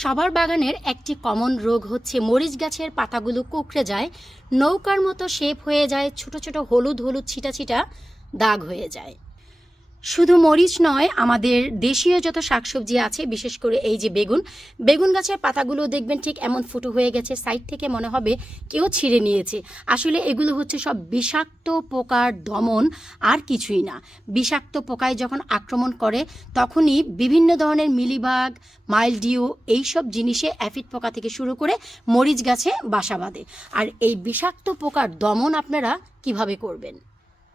সবার বাগানের একটি কমন রোগ হচ্ছে মরিচ গাছের পাতাগুলো কুকড়ে যায়, নৌকার মতো শেপ হয়ে যায়, ছোট ছোট হলুদ হলুদ ছিটা ছিটা দাগ হয়ে যায়। শুধু মরিচ নয়, আমাদের দেশীয় যত শাকসবজি আছে, বিশেষ করে এই যে বেগুন বেগুন গাছের পাতাগুলো দেখবেন ঠিক এমন ফুটো হয়ে গেছে, সাইড থেকে মনে হবে কেউ ছিঁড়ে নিয়েছে। আসলে এগুলো হচ্ছে সব বিষাক্ত পোকার দমন, আর কিছুই না। বিষাক্ত পোকায় যখন আক্রমণ করে, তখনই বিভিন্ন ধরনের মিলিবাগ মাইলডিউ এইসব জিনিসে অ্যাফিড পোকা থেকে শুরু করে মরিচ গাছে বাসা বাঁধে। আর এই বিষাক্ত পোকার দমন আপনারা কীভাবে করবেন?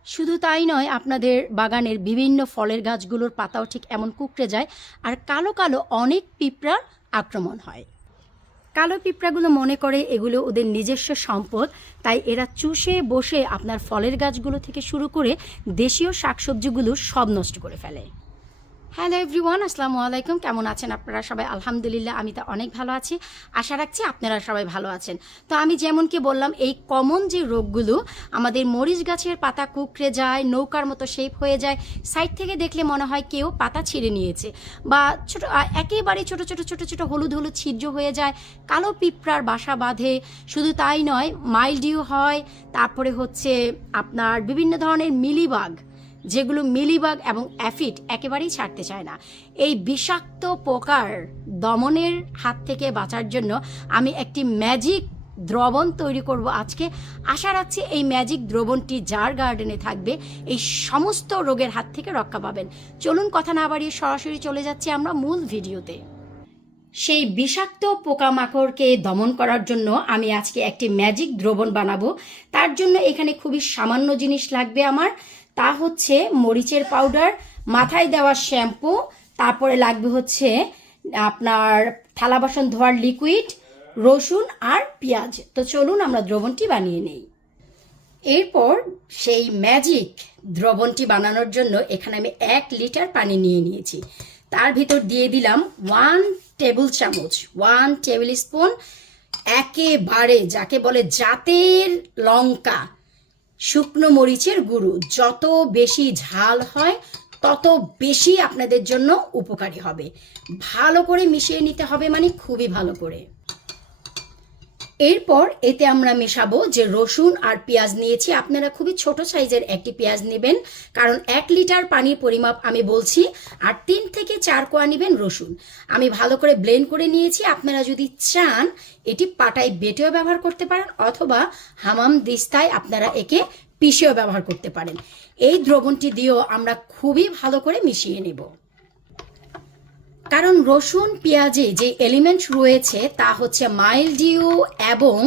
শুধু তাই নয়, আপনাদের বাগানের বিভিন্ন ফলের গাছগুলোর পাতাও ঠিক এমন কুকড়ে যায় আর কালো কালো অনেক পিঁপড়ার আক্রমণ হয়। কালো পিঁপড়াগুলো মনে করে এগুলো ওদের নিজস্ব সম্পদ, তাই এরা চুষে, বসে আপনার ফলের গাছগুলো থেকে শুরু করে দেশীয় শাকসবজিগুলো সব নষ্ট করে ফেলে। হ্যালো এভরিওয়ান আসসালামু আলাইকুম। কেমন আছেন আপনারা সবাই? আলহামদুলিল্লাহ, আমি তা অনেক ভালো আছি। আশা রাখছি আপনারা সবাই ভালো আছেন। তো আমি যেমন কি বললাম, এই কমন যে রোগগুলো, আমাদের মরিচ গাছের পাতা কুকড়ে যায়, নৌকার মতো শেপ হয়ে যায় সাইড থেকে দেখলে মনে হয় কেউ পাতা ছিঁড়ে নিয়েছে বা ছোট একেবারে ছোট ছোট ছোট ছোট হলুদ হলুদ ছিদ্র হয়ে যায়, কালো পিঁপড়ার বাসা বাঁধে। শুধু তাই নয় মাইল্ডিউ হয়। তারপরে হচ্ছে আপনার বিভিন্ন ধরনের মিলিবাগ যেগুলো মিলিবাগ এবং অ্যাফিড একেবারেই ছাড়তে চায় না। এই বিষাক্ত পোকার দমনের হাত থেকে বাঁচার জন্য আমি একটি ম্যাজিক দ্রবণ তৈরি করব আজকে। আশা রাখছি এই ম্যাজিক দ্রবণটি যার গার্ডেনে থাকবে, এই সমস্ত রোগের হাত থেকে রক্ষা পাবেন। চলুন কথা না বাড়িয়ে সরাসরি চলে যাচ্ছি আমরা মূল ভিডিওতে। সেই বিষাক্ত পোকামাকড়কে দমন করার জন্য আমি আজকে একটি ম্যাজিক দ্রবণ বানাবো। তার জন্য এখানে খুবই সামান্য জিনিস লাগবে আমার। তা হচ্ছে মরিচের পাউডার, মাথায় দেওয়া শ্যাম্পু, তারপরে লাগবে হচ্ছে আপনার থালা বাসন ধোয়ার লিকুইড রসুন আর পেঁয়াজ। তো চলুন আমরা দ্রবণটি বানিয়ে নেই। এরপর সেই ম্যাজিক দ্রবণটি বানানোর জন্য এখানে আমি এক লিটার পানি নিয়ে নিয়েছি। তার ভিতর দিয়ে দিলাম ওয়ান টেবিল চামচ ওয়ান টেবিল স্পুন একেবারে যাকে বলে জাতের লঙ্কা। শুকনো মরিচের গুঁড়ো। যত বেশি ঝাল হয়, তত বেশি আপনাদের জন্য উপকারী হবে। ভালো করে মিশিয়ে নিতে হবে মানে খুবই ভালো করে। এরপর এতে আমরা মেশাবো যে রসুন আর পেঁয়াজ নিয়েছি। আপনারা খুবই ছোট সাইজের একটি পেঁয়াজ নেবেন, কারণ এক লিটার পানির পরিমাপ আমি বলছি, আর তিন থেকে চার কোয়া নেবেন রসুন। আমি ভালো করে ব্লেন্ড করে নিয়েছি। আপনারা যদি চান, এটি পাটায় বেটেও ব্যবহার করতে পারেন, অথবা হামাম দিস্তায় আপনারা একে পিষেও ব্যবহার করতে পারেন। এই দ্রবণটি দিয়েও আমরা খুবই ভালো করে মিশিয়ে নেব। কারণ রসুন, পেঁয়াজে যে এলিমেন্ট রয়েছে তা হচ্ছে মাইলডিউ এবং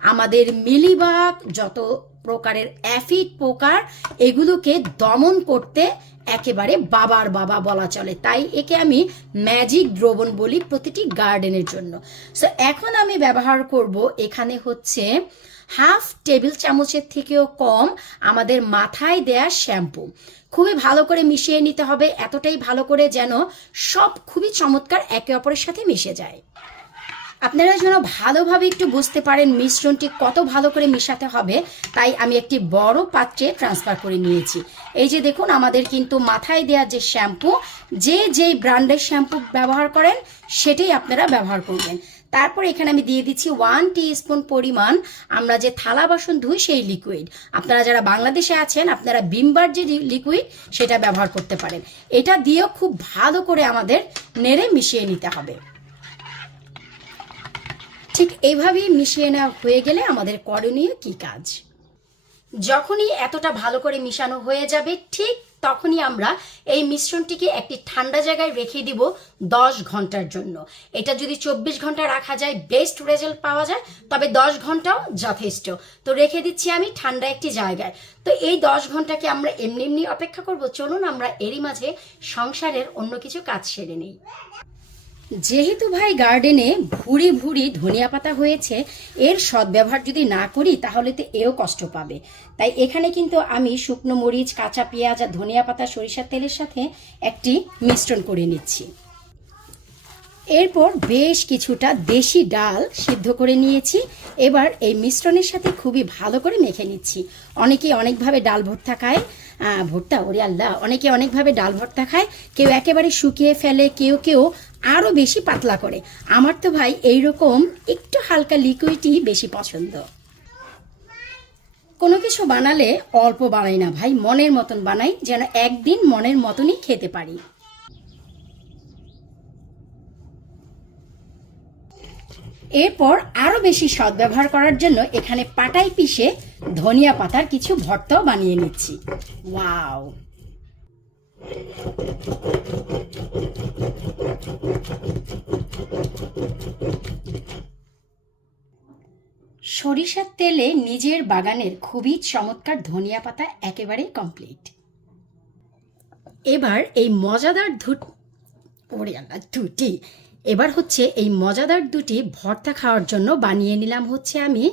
আমাদের মিলিবাগ যত প্রকারের অ্যাফিড প্রকার এগুলোকে দমন করতে একেবারে বাবার বাবা বলা চলে। তাই একে আমি ম্যাজিক দ্রবণ বলি প্রতিটি গার্ডেনের জন্য। সো এখন আমি ব্যবহার করব এখানে হচ্ছে হাফ টেবিল চামচের থেকেও কম আমাদের মাথায় দেয়া শ্যাম্পু খুবই ভালো করে মিশিয়ে নিতে হবে, এতটাই ভালো করে যেন সব খুবই চমৎকার একে অপরের সাথে মিশে যায়। আপনারা যেন ভালোভাবে একটু বুঝতে পারেন মিশ্রণটি কত ভালো করে মেশাতে হবে, তাই আমি একটি বড় পাত্রে ট্রান্সফার করে নিয়েছি। এই যে দেখুন, আমাদের কিন্তু মাথায় দেওয়া যে শ্যাম্পু যে যেই ব্র্যান্ডের শ্যাম্পু ব্যবহার করেন, সেটাই আপনারা ব্যবহার করবেন। তারপর এখানে আমি দিয়ে দিচ্ছি ওয়ান স্পুন পরিমাণ আমরা যে থালা বাসন ধুই, সেই লিকুইড আপনারা যারা বাংলাদেশে আছেন, আপনারা বিমবার যে লিকুইড সেটা ব্যবহার করতে পারেন। এটা দিয়েও খুব ভালো করে আমাদের নেড়ে মিশিয়ে নিতে হবে। ঠিক এইভাবেই মিশিয়ে নেওয়া হয়ে গেলে আমাদের করণীয় কি কাজ? যখনই এতটা ভালো করে মিশানো হয়ে যাবে, ঠিক তখনই আমরা এই মিশ্রণটিকে একটি ঠান্ডা জায়গায় রেখে দিব দশ ঘণ্টার জন্য। এটা যদি চব্বিশ ঘণ্টা রাখা যায় বেস্ট রেজাল্ট পাওয়া যায়, তবে দশ ঘন্টাও যথেষ্ট। তো রেখে দিচ্ছি আমি ঠান্ডা একটি জায়গায়। তো এই দশ ঘন্টাকে আমরা এমনি এমনি অপেক্ষা করব। চলুন আমরা এরই মাঝে সংসারের অন্য কিছু কাজ সেরে নেই। যেহেতু ভাই গার্ডেনে ভুরি ভুরি ধনিয়া পাতা হয়েছে, এর সদ্ব্যবহার যদি না করি, তাহলে তো এও কষ্ট পাবে। তাই এখানে কিন্তু আমি শুকনো মরিচ, কাঁচা পেঁয়াজ আর ধনিয়া পাতা সরিষার তেলের সাথে একটি মিশ্রণ করে নিচ্ছি। এরপর বেশ কিছুটা দেশি ডাল সিদ্ধ করে নিয়েছি। এবার এই মিশ্রণের সাথে খুবই ভালো করে মেখে নিচ্ছি। অনেকে অনেকভাবে ডাল ভর্তা খায়। ভর্তা, ওরে আল্লাহ, অনেকে অনেকভাবে ডাল ভর্তা খায়। কেউ একেবারে শুকিয়ে ফেলে, কেউ কেউ আরও বেশি পাতলা করে। আমার তো ভাই এই রকম একটু হালকা লিকুইডই বেশি পছন্দ। কোনো কিছু বানালে অল্প বানাই না ভাই, মনের মতন বানাই, যেন একদিন মনের মতনই খেতে পারি। এরপর আরও বেশি সদ্ব্যবহার করার জন্য এখানে পাটাই পিষে ধনিয়া পাতার কিছু ভর্তাও বানিয়ে নিচ্ছি। ওয়াও! সরিষার তেলে নিজের বাগানের খুবই চমৎকার ধনিয়া পাতা একেবারে কমপ্লিট এবার এই মজাদার ধুট ওরে আল্লাহ দুটি এবার হচ্ছে এই মজাদার দুটি ভর্তা খাওয়ার জন্য বানিয়ে নিলাম হচ্ছে আমি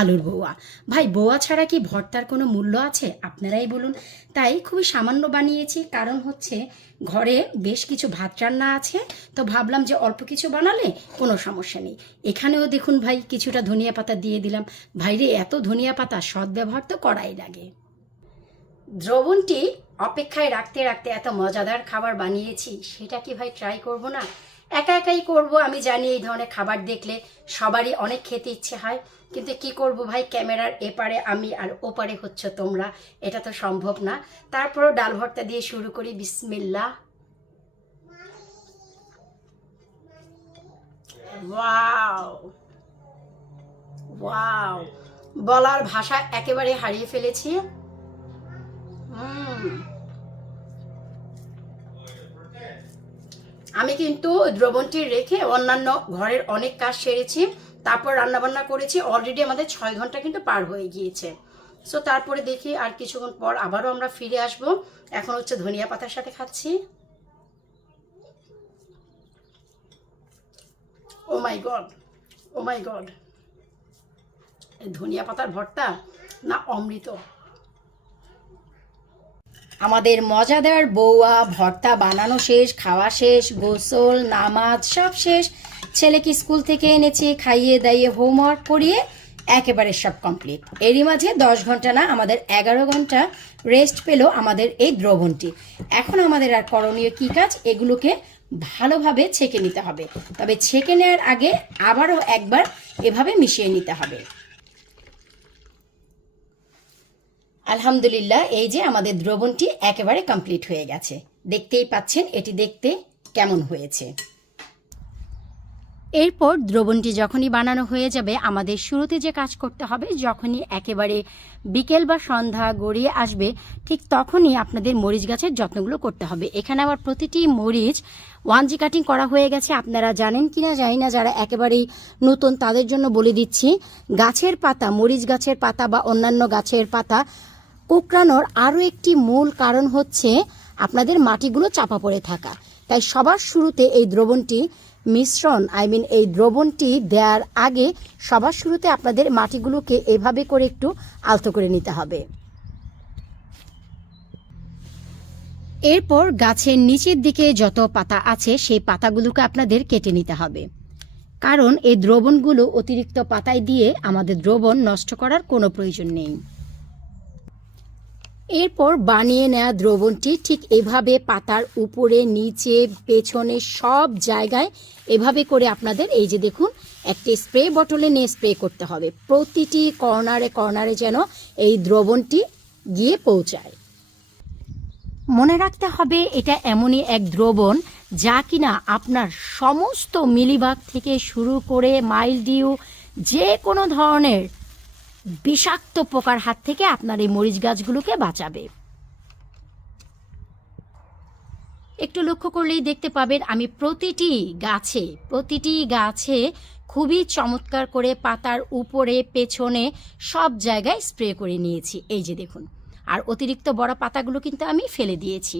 আলুর বৌয়া। ভাই, বৌয়া ছাড়া কি ভর্তার কোনো মূল্য আছে? আপনারাই বলুন। তাই খুবই সামান্য বানিয়েছি, কারণ হচ্ছে ঘরে বেশ কিছু ভাত রান্না আছে, তো ভাবলাম যে অল্প কিছু বানালে কোনো সমস্যা নেই। এখানেও দেখুন ভাই, কিছুটা ধনিয়া পাতা দিয়ে দিলাম। ভাইরে এত ধনিয়া পাতা, সদ্ব্যবহার তো করাই লাগে। দ্রবণটি অপেক্ষায় রাখতে রাখতে এত মজাদার খাবার বানিয়েছি, সেটা কি ভাই ট্রাই করব না? একা একাই করব আমি জানি এই ধরনের খাবার দেখলে সবারই অনেক খেতে ইচ্ছে হয় কিন্তু কি করব ভাই? ক্যামেরার এপারে আমি আর ওপারে হচ্ছে তোমরা এটা তো সম্ভব না। তারপরও ডাল ভর্তা দিয়ে শুরু করি বিসমিল্লা। ওয়াও। ওয়াও। বলার ভাষা একেবারে হারিয়ে ফেলেছি। হুম। আমি কিন্তু দ্রবণটি রেখে অন্যান্য ঘরের অনেক কাজ সেরেছি, তারপর রান্নাবান্না করেছি অলরেডি আমাদের ছয় ঘণ্টা কিন্তু পার হয়ে গিয়েছে। সো তারপরে দেখি আর কিছুক্ষণ পর আবারও আমরা ফিরে আসব। এখন হচ্ছে ধনিয়া পাতার সাথে খাচ্ছি। ও মাই গড ও মাই গড ধনিয়া পাতার ভর্তা না অমৃত? আমাদের মজাদার বৌয়া, ভর্তা বানানো শেষ, খাওয়া শেষ, গোসল, নামাজ সব শেষ। ছেলেকে স্কুল থেকে এনেছি, খাইয়ে দাইয়ে হোমওয়ার্ক করিয়ে একেবারে সব কমপ্লিট। এরই মাঝে দশ ঘণ্টা না, আমাদের এগারো ঘণ্টা রেস্ট পেল আমাদের এই দ্রবণটি। এখন আমাদের আর করণীয় কী কাজ? এগুলোকে ভালোভাবে ছেঁকে নিতে হবে। তবে ছেঁকে নেওয়ার আগে আবারও একবার এভাবে মিশিয়ে নিতে হবে। আলহামদুলিল্লাহ, এই যে আমাদের দ্রবণটি একেবারে কমপ্লিট হয়ে গেছে। দেখতেই পাচ্ছেন, এটি দেখতে কেমন হয়েছে। এরপর দ্রবণটি যখনই বানানো হয়ে যাবে, আমাদের শুরুতে যে কাজ করতে হবে, যখনই একেবারে বিকেল বা সন্ধ্যা গড়িয়ে আসবে, ঠিক তখনই আপনাদের মরিচ গাছের যত্নগুলো করতে হবে। এখানে আবার প্রতিটি মরিচ ওয়ান জি কাটিং করা হয়ে গেছে। আপনারা জানেন কি না জানি না, যারা একেবারেই নতুন, তাদের জন্য বলে দিচ্ছি, গাছের পাতা, মরিচ গাছের পাতা বা অন্যান্য গাছের পাতা কুকরানোর আরও একটি মূল কারণ হচ্ছে আপনাদের মাটিগুলো চাপা পড়ে থাকা। তাই সবার শুরুতে এই দ্রবণটি মিশ্রণ আই মিন এই দ্রবণটি দেওয়ার আগে সবার শুরুতে আপনাদের মাটিগুলোকে এভাবে করে একটু আলতো করে নিতে হবে। এরপর গাছের নিচের দিকে যত পাতা আছে সেই পাতাগুলোকে আপনাদের কেটে নিতে হবে। কারণ এই দ্রবণগুলো অতিরিক্ত পাতায় দিয়ে আমাদের দ্রবণ নষ্ট করার কোনো প্রয়োজন নেই। এরপর বানিয়ে নেওয়া দ্রবণটি ঠিক এভাবে পাতার উপরে, নিচে, পেছনে সব জায়গায় এভাবে করে আপনাদের এই যে দেখুন, একটি স্প্রে বটলে নিয়ে স্প্রে করতে হবে। প্রতিটি কর্নারে কর্নারে যেন এই দ্রবণটি গিয়ে পৌঁছায়। মনে রাখতে হবে এটা এমনই এক দ্রবণ যা কিনা আপনার সমস্ত মিলিবাগ থেকে শুরু করে মাইলডিউ যে কোনো ধরনের বিষাক্ত পোকার হাত থেকে আপনার এই মরিচ গাছগুলোকে বাঁচাবে। একটু লক্ষ্য করলেই দেখতে পাবেন, আমি প্রতিটি গাছে প্রতিটি গাছে খুবই চমৎকার করে পাতার উপরে, পেছনে সব জায়গায় স্প্রে করে নিয়েছি। এই যে দেখুন, আর অতিরিক্ত বড় পাতাগুলো কিন্তু আমি ফেলে দিয়েছি।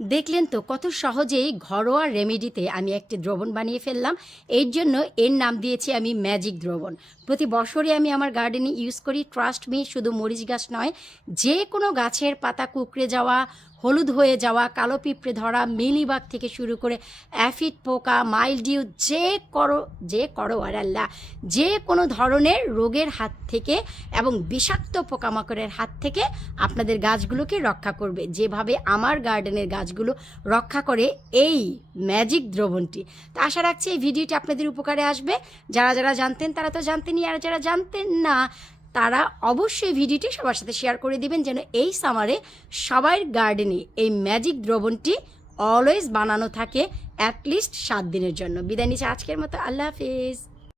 দেখলেন তো কত সহজেই ঘরোয়া রেমেডিতে আমি একটি দ্রবণ বানিয়ে ফেললাম। এর জন্য এর নাম দিয়েছি আমি ম্যাজিক দ্রবণ। প্রতি বছরই আমি আমার গার্ডেনে ইউজ করি। ট্রাস্ট মি, শুধু মরিচ গাছ নয়, যে কোনো গাছের পাতা কুকড়ে যাওয়া হলুদ হয়ে যাওয়া, কালো পিঁপড়ে ধরা মিলিবাগ থেকে শুরু করে অ্যাফিড পোকা মাইলডিউ যে করো যে করো আর আল্লাহ, যে কোনো ধরনের রোগের হাত থেকে এবং বিষাক্ত পোকামাকড়ের হাত থেকে আপনাদের গাছগুলোকে রক্ষা করবে। যেভাবে আমার গার্ডেনের গাছগুলো রক্ষা করে এই ম্যাজিক দ্রবণটি। তো আশা রাখছি এই ভিডিওটি আপনাদের উপকারে আসবে। যারা যারা জানতেন তারা তো জানতেনই, আর যারা জানতেন না তারা অবশ্যই ভিডিওটি সবার সাথে শেয়ার করে দিবেন যেন এই সামারে সবার গার্ডেনে এই ম্যাজিক দ্রবণটি অলওয়েজ বানানো থাকে অ্যাটলিস্ট সাত দিনের জন্য। বিদায় নিচ্ছে আজকের মতো। আল্লাহ হাফিজ।